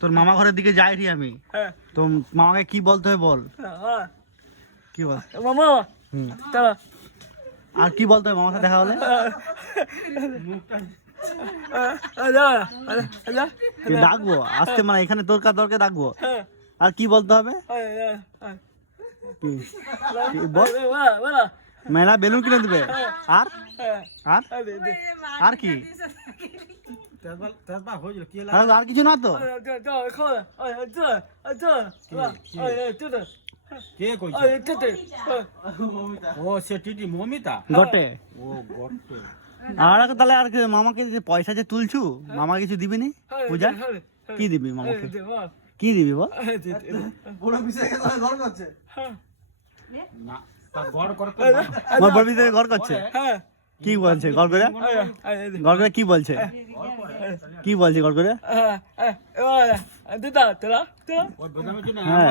তোর মামা ঘরের দিকে যাই রি আমি, তো মামাকে কি বলতে হবে বল, কি বল মামা। আর কি বলতে হবে মামার সাথে দেখা হলে? ডাকবো আসতে, মানে এখানে তোর কাছে ডাকবো, আর কি বলতে হবে? মেলা বেলুন কিনে দিবে, আর আর আর কি? আর কিছু না তো? গটে। আর তাহলে আর মামাকে যে পয়সা যে তুলছু, মামা কিছু দিবি নি পূজা? কি দিবি মামাকে, কি দিবি বল? ঘর করছে, কি বলছে ঘর করে? ঘর করে কি বলছে, কি বলছে ঘর করে? হ্যাঁ